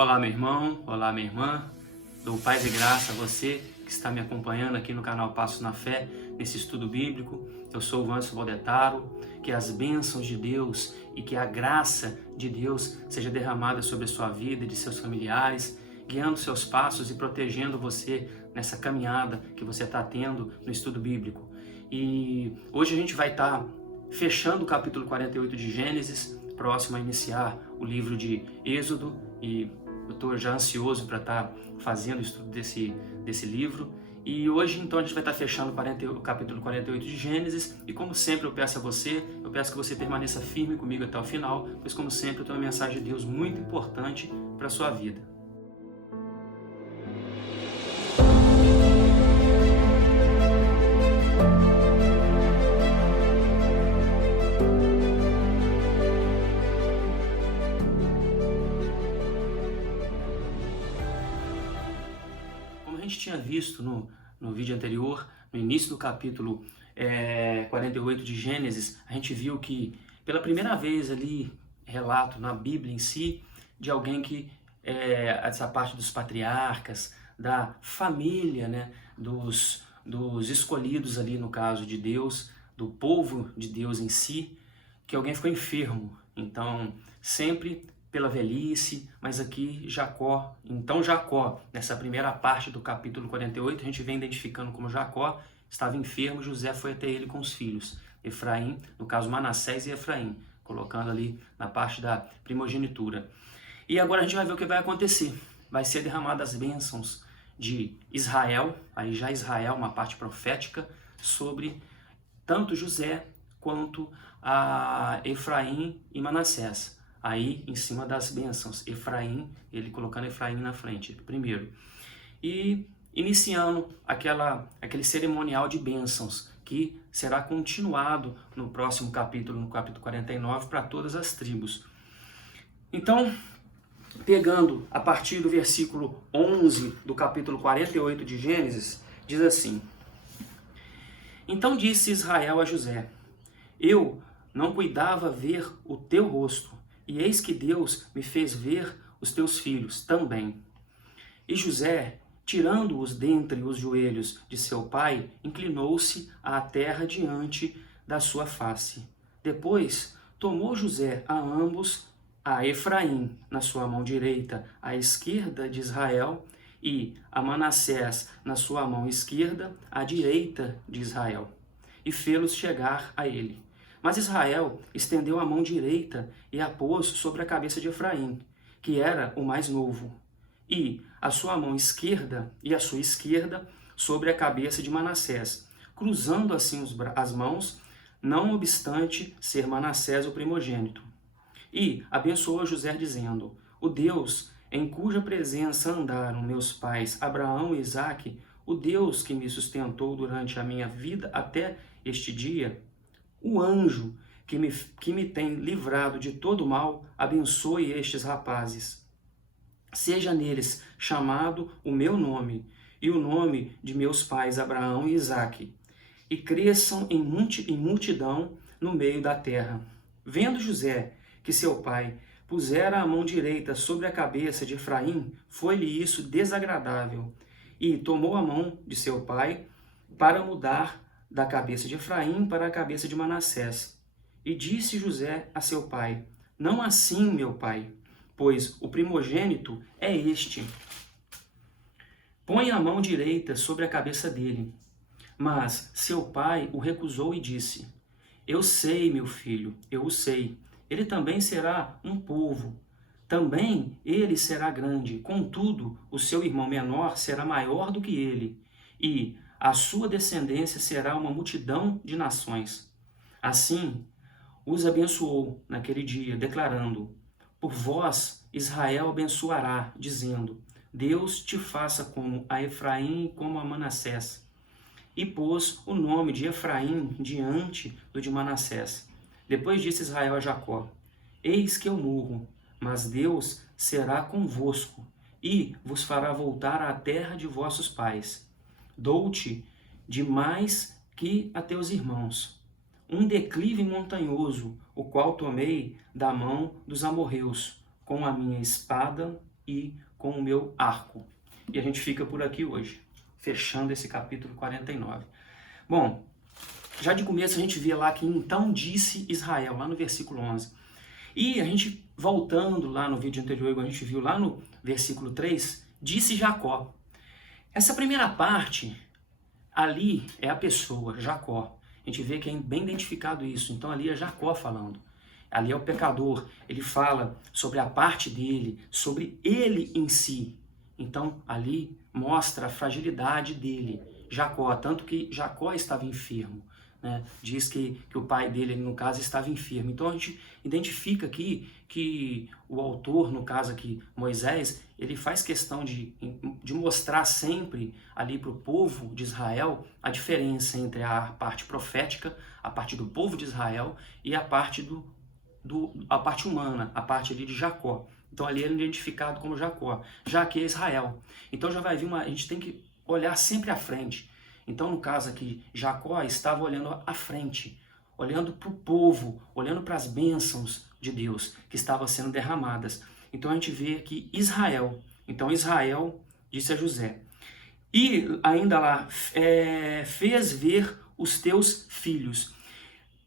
Olá, meu irmão, olá, minha irmã. Dou paz e graça a você que está me acompanhando aqui no canal Passos na Fé, nesse estudo bíblico. Eu sou o Vancio Valdetaro. Que as bênçãos de Deus e que a graça de Deus seja derramada sobre a sua vida e de seus familiares, guiando seus passos e protegendo você nessa caminhada que você está tendo no estudo bíblico. E hoje a gente vai estar fechando o capítulo 48 de Gênesis, próximo a iniciar o livro de Êxodo, e eu estou já ansioso para estar fazendo o estudo desse livro. E hoje, então, a gente vai estar fechando o capítulo 48 de Gênesis. E como sempre eu peço que você permaneça firme comigo até o final, pois como sempre eu tenho uma mensagem de Deus muito importante para a sua vida. A gente tinha visto no vídeo anterior, no início do capítulo 48 de Gênesis, a gente viu que pela primeira vez ali, relato na Bíblia em si, de alguém que, essa parte dos patriarcas, da família, né, dos escolhidos ali no caso de Deus, do povo de Deus em si, que alguém ficou enfermo. Então, sempre pela velhice, mas aqui Jacó, nessa primeira parte do capítulo 48, a gente vem identificando como Jacó estava enfermo, José foi até ele com os filhos, Efraim, no caso Manassés e Efraim, colocando ali na parte da primogenitura. E agora a gente vai ver o que vai acontecer. Vai ser derramadas as bênçãos de Israel, aí já Israel, uma parte profética, sobre tanto José quanto a Efraim e Manassés. Aí, em cima das bênçãos, Efraim, ele colocando Efraim na frente, primeiro. E iniciando aquele cerimonial de bênçãos, que será continuado no próximo capítulo, no capítulo 49, para todas as tribos. Então, pegando a partir do versículo 11 do capítulo 48 de Gênesis, diz assim: Então disse Israel a José: Eu não cuidava ver o teu rosto, e eis que Deus me fez ver os teus filhos também. E José, tirando-os dentre os joelhos de seu pai, inclinou-se à terra diante da sua face. Depois tomou José a ambos, a Efraim na sua mão direita, à esquerda de Israel, e a Manassés na sua mão esquerda, à direita de Israel, e fê-los chegar a ele. Mas Israel estendeu a mão direita e a pôs sobre a cabeça de Efraim, que era o mais novo, e a sua mão esquerda e a sua esquerda sobre a cabeça de Manassés, cruzando assim as mãos, não obstante ser Manassés o primogênito. E abençoou José dizendo: O Deus em cuja presença andaram meus pais Abraão e Isaque, o Deus que me sustentou durante a minha vida até este dia, o anjo que me tem livrado de todo mal, abençoe estes rapazes. Seja neles chamado o meu nome e o nome de meus pais Abraão e Isaque, e cresçam em multidão no meio da terra. Vendo José que seu pai pusera a mão direita sobre a cabeça de Efraim, foi-lhe isso desagradável, e tomou a mão de seu pai para mudar da cabeça de Efraim para a cabeça de Manassés. E disse José a seu pai: Não assim, meu pai, pois o primogênito é este. Põe a mão direita sobre a cabeça dele. Mas seu pai o recusou e disse: Eu sei, meu filho, eu o sei. Ele também será um povo. Também ele será grande. Contudo, o seu irmão menor será maior do que ele. E a sua descendência será uma multidão de nações. Assim, os abençoou naquele dia, declarando: Por vós Israel abençoará, dizendo: Deus te faça como a Efraim e como a Manassés. E pôs o nome de Efraim diante do de Manassés. Depois disse Israel a Jacó: Eis que eu morro, mas Deus será convosco e vos fará voltar à terra de vossos pais. Dou-te de mais que a teus irmãos, um declive montanhoso, o qual tomei da mão dos amorreus, com a minha espada e com o meu arco. E a gente fica por aqui hoje, fechando esse capítulo 49. Bom, já de começo a gente vê lá que então disse Israel, lá no versículo 11. E a gente, voltando lá no vídeo anterior, a gente viu lá no versículo 3, disse Jacó. Essa primeira parte, ali é a pessoa, Jacó. A gente vê que é bem identificado isso. Então ali é Jacó falando. Ali é o pecador. Ele fala sobre a parte dele, sobre ele em si. Então ali mostra a fragilidade dele, Jacó. Tanto que Jacó estava enfermo. Né? Diz que o pai dele, no caso, estava enfermo. Então a gente identifica aqui que o autor, no caso aqui, Moisés, ele faz questão de mostrar sempre ali para o povo de Israel a diferença entre a parte profética, a parte do povo de Israel e a parte a parte humana, a parte ali de Jacó. Então ali ele é identificado como Jacó, já que é Israel. Então já vai vir a gente tem que olhar sempre à frente. Então, no caso aqui, Jacó estava olhando à frente, olhando para o povo, olhando para as bênçãos de Deus que estavam sendo derramadas. Então, a gente vê aqui Israel. Então, Israel disse a José. E ainda lá, fez ver os teus filhos.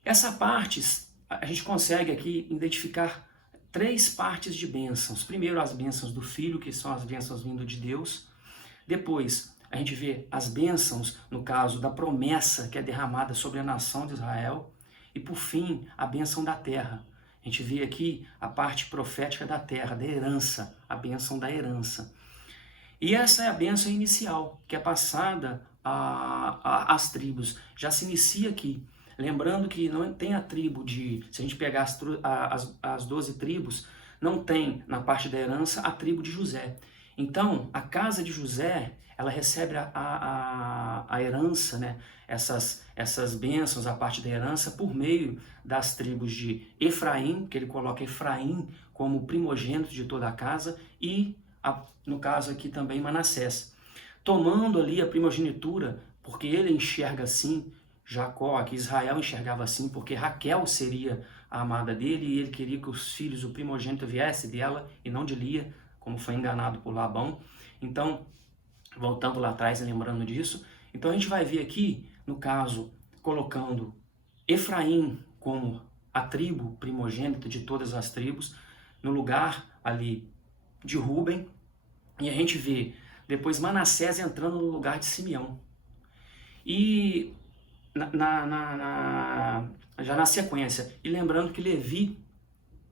Essa parte, a gente consegue aqui identificar 3 partes de bênçãos. Primeiro, as bênçãos do filho, que são as bênçãos vindo de Deus. Depois, a gente vê as bênçãos, no caso da promessa que é derramada sobre a nação de Israel. E por fim, a bênção da terra. A gente vê aqui a parte profética da terra, da herança, a bênção da herança. E essa é a bênção inicial, que é passada às tribos. Já se inicia aqui. Lembrando que não tem a tribo de... Se a gente pegar as 12 tribos, não tem na parte da herança a tribo de José. Então, a casa de José, ela recebe a herança, né? essas bênçãos, a parte da herança, por meio das tribos de Efraim, que ele coloca Efraim como primogênito de toda a casa, e, no caso aqui também, Manassés. Tomando ali a primogenitura, porque ele enxerga assim, Jacó, aqui Israel enxergava assim, porque Raquel seria a amada dele, e ele queria que os filhos, o primogênito, viesse dela, e não de Lia, como foi enganado por Labão. Então, voltando lá atrás e lembrando disso, então a gente vai ver aqui, no caso, colocando Efraim como a tribo primogênita de todas as tribos, no lugar ali de Rúben, e a gente vê depois Manassés entrando no lugar de Simeão. E já na sequência, e lembrando que Levi,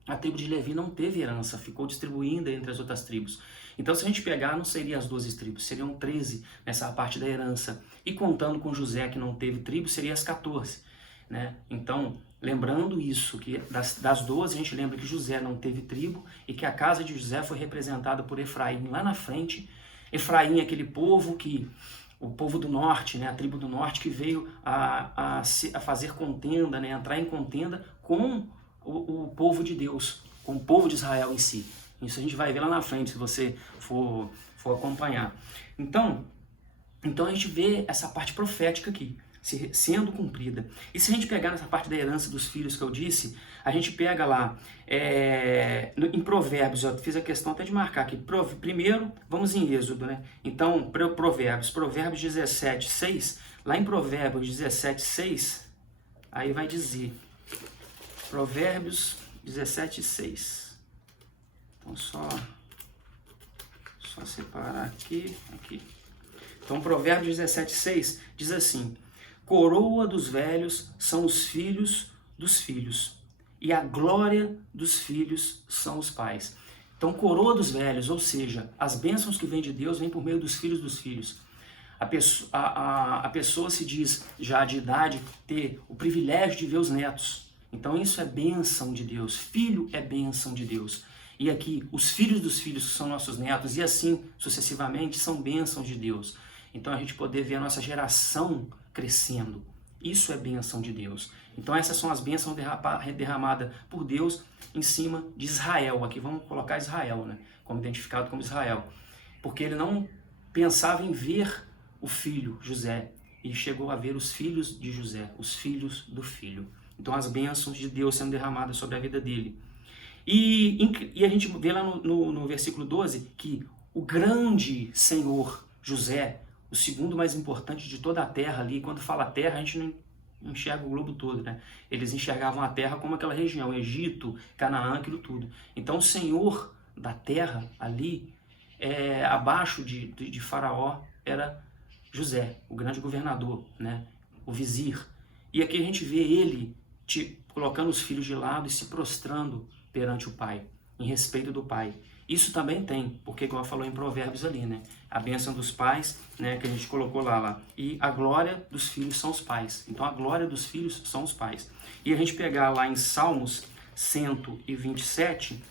a tribo de Levi não teve herança, ficou distribuindo entre as outras tribos. Então, se a gente pegar, não seriam as 12 tribos, seriam 13 nessa parte da herança. E contando com José, que não teve tribo, seriam as 14. Né? Então, lembrando isso, que das 12, a gente lembra que José não teve tribo e que a casa de José foi representada por Efraim lá na frente. Efraim é aquele povo o povo do norte, né, a tribo do norte, que veio a fazer contenda, né, entrar em contenda com o povo de Deus, com o povo de Israel em si. Isso a gente vai ver lá na frente, se você for acompanhar. Então a gente vê essa parte profética aqui, sendo cumprida. E se a gente pegar nessa parte da herança dos filhos que eu disse, a gente pega lá, em Provérbios, eu fiz a questão até de marcar aqui. Primeiro, vamos em Êxodo, né? Então, Provérbios 17:6, lá em Provérbios 17:6, aí vai dizer, Provérbios 17:6. Então, só separar aqui. Então, Provérbios 17:6 diz assim: coroa dos velhos são os filhos dos filhos, e a glória dos filhos são os pais. Então, coroa dos velhos, ou seja, as bênçãos que vêm de Deus vêm por meio dos filhos dos filhos. A pessoa se diz, já de idade, ter o privilégio de ver os netos. Então, isso é bênção de Deus. Filho é bênção de Deus. E aqui, os filhos dos filhos, que são nossos netos, e assim sucessivamente, são bênçãos de Deus. Então, a gente poder ver a nossa geração crescendo. Isso é bênção de Deus. Então, essas são as bênçãos derramadas por Deus em cima de Israel. Aqui vamos colocar Israel, né, como identificado como Israel. Porque ele não pensava em ver o filho, José, e chegou a ver os filhos de José, os filhos do filho. Então, as bênçãos de Deus sendo derramadas sobre a vida dele. E a gente vê lá no versículo 12 que o grande Senhor José, o segundo mais importante de toda a terra ali, quando fala terra, a gente não enxerga o globo todo, né? Eles enxergavam a terra como aquela região, Egito, Canaã, aquilo tudo. Então o Senhor da terra ali, abaixo de Faraó, era José, o grande governador, né? O vizir. E aqui a gente vê ele colocando os filhos de lado e se prostrando perante o pai, em respeito do pai. Isso também tem, porque igual falou em Provérbios ali, né? A bênção dos pais, né, que a gente colocou lá. E a glória dos filhos são os pais. Então a glória dos filhos são os pais. E a gente pegar lá em Salmos 127,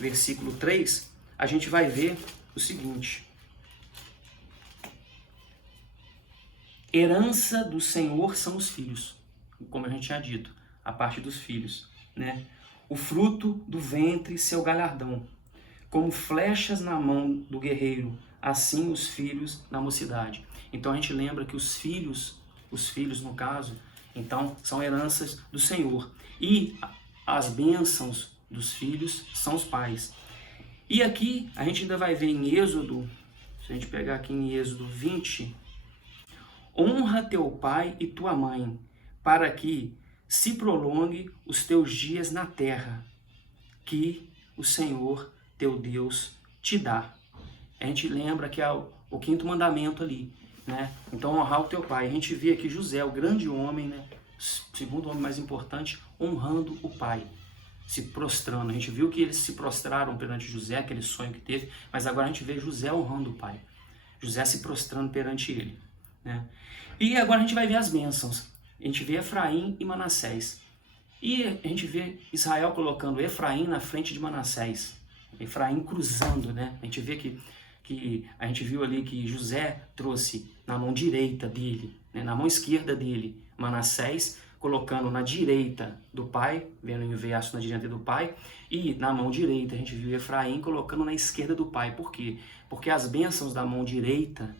versículo 3, a gente vai ver o seguinte: herança do Senhor são os filhos, como a gente tinha dito, a parte dos filhos, né? O fruto do ventre, seu galardão. Como flechas na mão do guerreiro, assim os filhos na mocidade. Então a gente lembra que os filhos no caso, então são heranças do Senhor. E as bênçãos dos filhos são os pais. E aqui a gente ainda vai ver em Êxodo, se a gente pegar aqui em Êxodo 20, honra teu pai e tua mãe, para que se prolongue os teus dias na terra, que o Senhor teu Deus te dá. A gente lembra que é o quinto mandamento ali, né? Então honrar o teu pai. A gente vê aqui José, o grande homem, né? O segundo homem mais importante, honrando o pai, se prostrando. A gente viu que eles se prostraram perante José, aquele sonho que teve, mas agora a gente vê José honrando o pai. José se prostrando perante ele, né? E agora a gente vai ver as bênçãos. A gente vê Efraim e Manassés. E a gente vê Israel colocando Efraim na frente de Manassés. Efraim cruzando, né? A gente vê que a gente viu ali que José trouxe na mão direita dele, né? Na mão esquerda dele, Manassés, colocando na direita do pai, vendo o inverso na direita do pai, e na mão direita a gente viu Efraim colocando na esquerda do pai. Por quê? Porque as bênçãos da mão direita,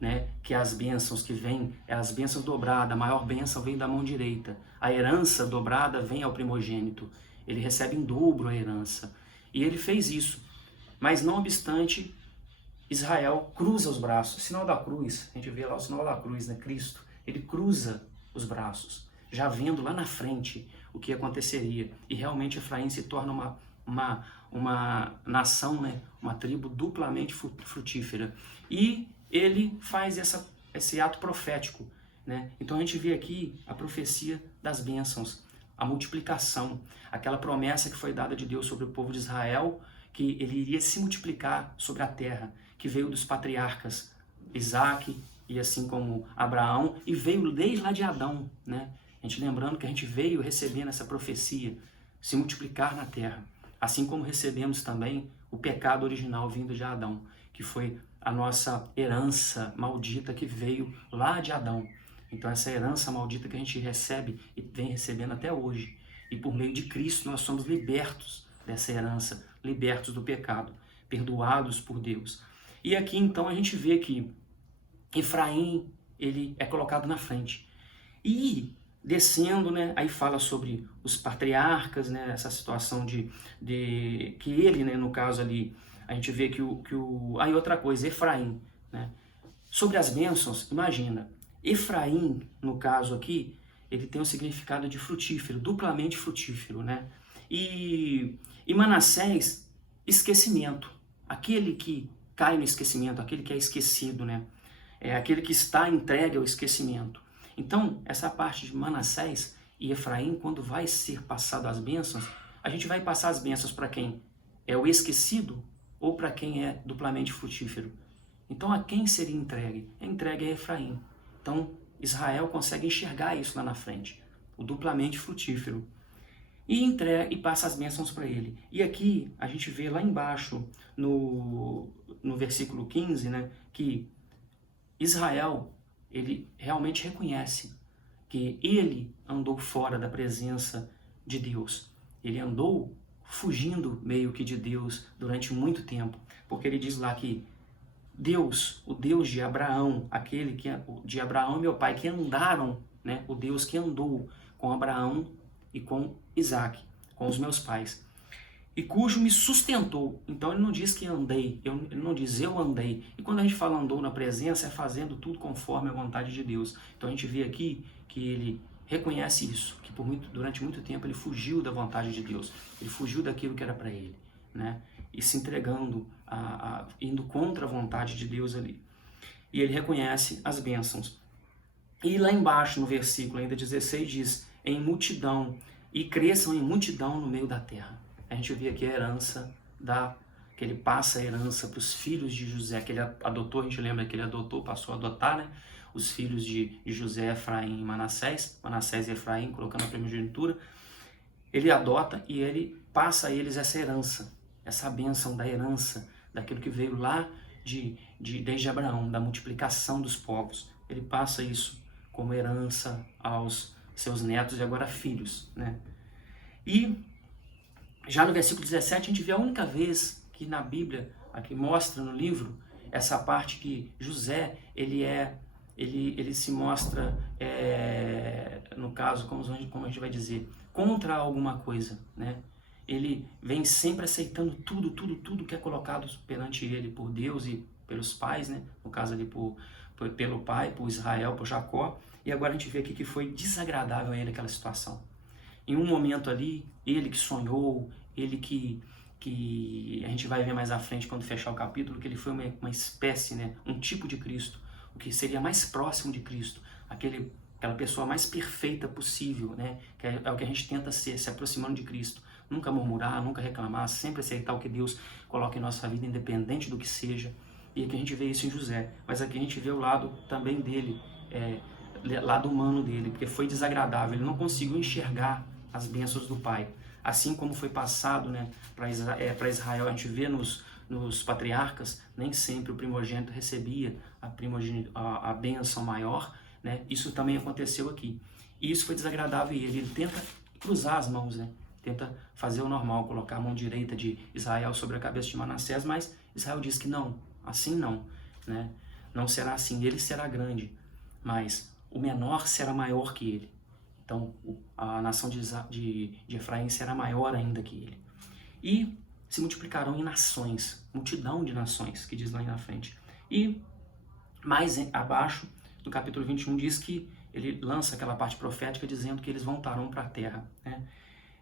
né, que as bênçãos que vêm, as bênçãos dobradas, a maior bênção vem da mão direita. A herança dobrada vem ao primogênito. Ele recebe em dobro a herança. E ele fez isso. Mas não obstante, Israel cruza os braços. Sinal da cruz, a gente vê lá o sinal da cruz, né, Cristo. Ele cruza os braços, já vendo lá na frente o que aconteceria. E realmente Efraim se torna uma nação, né, uma tribo duplamente frutífera. E ele faz esse ato profético, né? Então a gente vê aqui a profecia das bênçãos, a multiplicação, aquela promessa que foi dada de Deus sobre o povo de Israel, que ele iria se multiplicar sobre a terra, que veio dos patriarcas Isaac e assim como Abraão, e veio desde lá de Adão, né? A gente lembrando que a gente veio recebendo essa profecia, se multiplicar na terra, assim como recebemos também o pecado original vindo de Adão, que foi a nossa herança maldita que veio lá de Adão. Então essa herança maldita que a gente recebe e vem recebendo até hoje. E por meio de Cristo nós somos libertos dessa herança, libertos do pecado, perdoados por Deus. E aqui então a gente vê que Efraim, ele é colocado na frente. E descendo, né, aí fala sobre os patriarcas, né, essa situação de que ele, né, no caso ali, a gente vê aí outra coisa, Efraim, né? Sobre as bênçãos, imagina, Efraim, no caso aqui, ele tem um significado de frutífero, duplamente frutífero, né? E Manassés, esquecimento, aquele que cai no esquecimento, aquele que é esquecido, né? É aquele que está entregue ao esquecimento. Então, essa parte de Manassés e Efraim, quando vai ser passado as bênçãos, a gente vai passar as bênçãos para quem é o esquecido ou para quem é duplamente frutífero. Então, a quem seria entregue? É entregue a Efraim. Então, Israel consegue enxergar isso lá na frente, o duplamente frutífero, e passa as bênçãos para ele. E aqui a gente vê lá embaixo, no versículo 15, né, que Israel, ele realmente reconhece que ele andou fora da presença de Deus. Ele andou fugindo meio que de Deus durante muito tempo, porque ele diz lá que Deus, o Deus de Abraão, aquele que de Abraão meu pai, que andaram, né, o Deus que andou com Abraão e com Isaac, com os meus pais, e cujo me sustentou. Então ele não diz que andei, ele não diz eu andei. E quando a gente fala andou na presença, é fazendo tudo conforme a vontade de Deus. Então a gente vê aqui que ele reconhece isso, que durante muito tempo ele fugiu da vontade de Deus, ele fugiu daquilo que era para ele, né? E se entregando, indo contra a vontade de Deus ali. E ele reconhece as bênçãos. E lá embaixo, no versículo ainda 16, diz, em multidão, e cresçam em multidão no meio da terra. A gente vê aqui a herança, que ele passa a herança para os filhos de José, que ele adotou, a gente lembra que ele adotou, passou a adotar, né? Os filhos de José, Efraim e Manassés e Efraim, colocando a primogenitura. Ele adota e ele passa a eles essa herança, essa bênção da herança, daquilo que veio lá desde Abraão, da multiplicação dos povos. Ele passa isso como herança aos seus netos e agora filhos, né? E já no versículo 17 a gente vê a única vez que na Bíblia, aqui mostra no livro, essa parte que José, ele se mostra, no caso, como a gente vai dizer, contra alguma coisa, né? Ele vem sempre aceitando tudo que é colocado perante ele por Deus e pelos pais, né? No caso ali pelo pai, por Israel, por Jacó. E agora a gente vê aqui que foi desagradável a ele aquela situação. Em um momento ali, ele que sonhou, ele que a gente vai ver mais à frente quando fechar o capítulo, que ele foi uma espécie, né? Um tipo de Cristo, o que seria mais próximo de Cristo, aquela pessoa mais perfeita possível, né? Que é o que a gente tenta ser, se aproximando de Cristo. Nunca murmurar, nunca reclamar, sempre aceitar o que Deus coloca em nossa vida, independente do que seja. E aqui a gente vê isso em José, mas aqui a gente vê o lado também dele, lado humano dele, porque foi desagradável, ele não conseguiu enxergar as bênçãos do pai. Assim como foi passado, né, para Israel, a gente vê nos patriarcas, nem sempre o primogênito recebia a bênção maior, né? Isso também aconteceu aqui. E isso foi desagradável e ele tenta cruzar as mãos, né? Tenta fazer o normal, colocar a mão direita de Israel sobre a cabeça de Manassés, mas Israel diz que não, assim não, né? Não será assim, ele será grande, mas o menor será maior que ele. Então, a nação de Efraim será maior ainda que ele. E se multiplicarão em nações, multidão de nações, que diz lá na frente. E mais abaixo, no capítulo 21, diz que ele lança aquela parte profética dizendo que eles voltarão para a terra, né?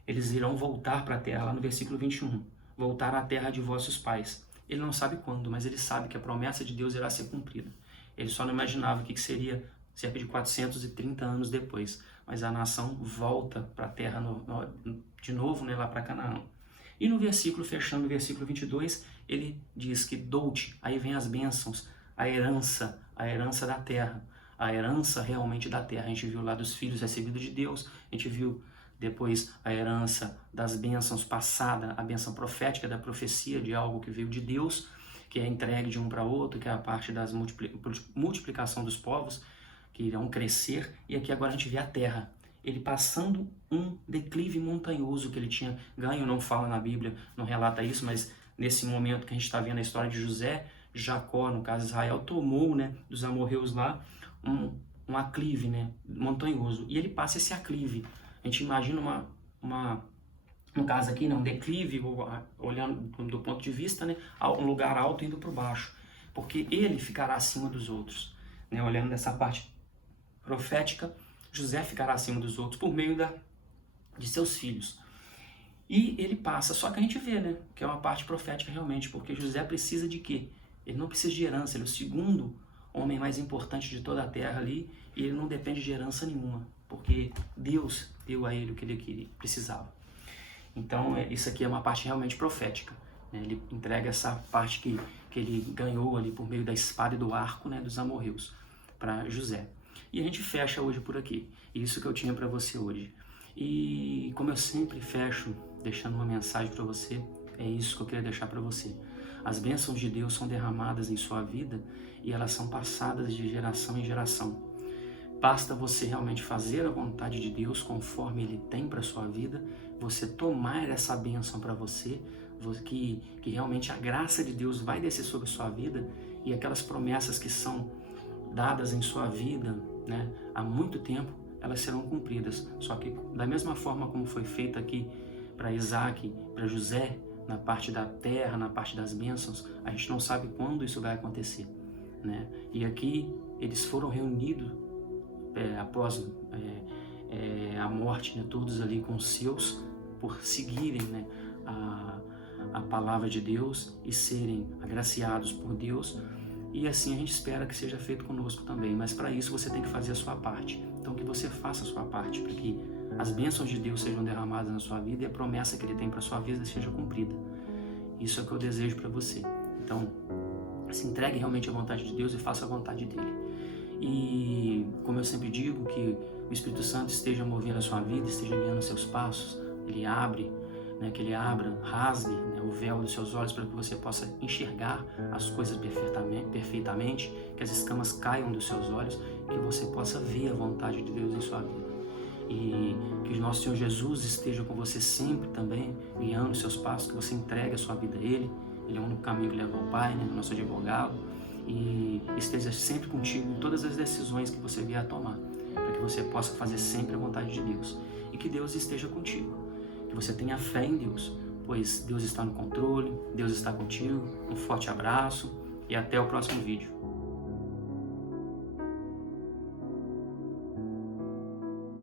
Eles irão voltar para a terra, lá no versículo 21. Voltar à terra de vossos pais. Ele não sabe quando, mas ele sabe que a promessa de Deus irá ser cumprida. Ele só não imaginava o que seria cerca de 430 anos depois. Mas a nação volta para a terra de novo, né, lá para Canaã. E no versículo, fechando o versículo 22, ele diz que dou-te, aí vem as bênçãos, a herança da terra, a herança realmente da terra. A gente viu lá dos filhos recebidos de Deus, a gente viu depois a herança das bênçãos passada, a bênção profética da profecia de algo que veio de Deus, que é entregue de um para outro, que é a parte da multiplicação dos povos, que irão crescer. E aqui agora a gente vê a terra, ele passando um declive montanhoso que ele tinha ganho, não fala na Bíblia, não relata isso, mas nesse momento que a gente está vendo a história de José, Jacó, no caso Israel, tomou, né, dos amorreus lá, um aclive, né, montanhoso, e ele passa esse aclive. A gente imagina no caso aqui, né, um declive, olhando do ponto de vista, né, um lugar alto indo para baixo, porque ele ficará acima dos outros, né, olhando nessa parte profética, José ficará acima dos outros por meio de seus filhos. E ele passa, só que a gente vê, né, que é uma parte profética realmente, porque José precisa de quê? Ele não precisa de herança, ele é o segundo homem mais importante de toda a terra ali, e ele não depende de herança nenhuma, porque Deus deu a ele o que ele precisava. Então, isso aqui é uma parte realmente profética, né? Ele entrega essa parte que ele ganhou ali por meio da espada e do arco, né, dos amorreus, para José. E a gente fecha hoje por aqui. Isso que eu tinha para você hoje. E como eu sempre fecho deixando uma mensagem para você, é isso que eu queria deixar para você. As bênçãos de Deus são derramadas em sua vida e elas são passadas de geração em geração. Basta você realmente fazer a vontade de Deus conforme Ele tem para sua vida, você tomar essa bênção para você, que realmente a graça de Deus vai descer sobre sua vida e aquelas promessas que são dadas em sua vida, né, há muito tempo, elas serão cumpridas. Só que da mesma forma como foi feito aqui para Isaac, para José, na parte da terra, na parte das bênçãos, a gente não sabe quando isso vai acontecer, né? E aqui eles foram reunidos após a morte, né? Todos ali com os seus, por seguirem, né? a palavra de Deus e serem agraciados por Deus. E assim a gente espera que seja feito conosco também, mas para isso você tem que fazer a sua parte. Então que você faça a sua parte para que as bênçãos de Deus sejam derramadas na sua vida e a promessa que Ele tem para a sua vida seja cumprida. Isso é o que eu desejo para você. Então, se entregue realmente à vontade de Deus e faça a vontade dEle. E, como eu sempre digo, que o Espírito Santo esteja movendo a sua vida, esteja guiando os seus passos, Ele abre, né, que Ele abra, rasgue, né, o véu dos seus olhos para que você possa enxergar as coisas perfeitamente, que as escamas caiam dos seus olhos, que você possa ver a vontade de Deus em sua vida. E que o nosso Senhor Jesus esteja com você sempre também, guiando os seus passos, que você entregue a sua vida a Ele. Ele é o único caminho que leva ao Pai, né, nosso advogado, e esteja sempre contigo em todas as decisões que você vier a tomar, para que você possa fazer sempre a vontade de Deus. E que Deus esteja contigo, que você tenha fé em Deus, pois Deus está no controle, Deus está contigo. Um forte abraço e até o próximo vídeo.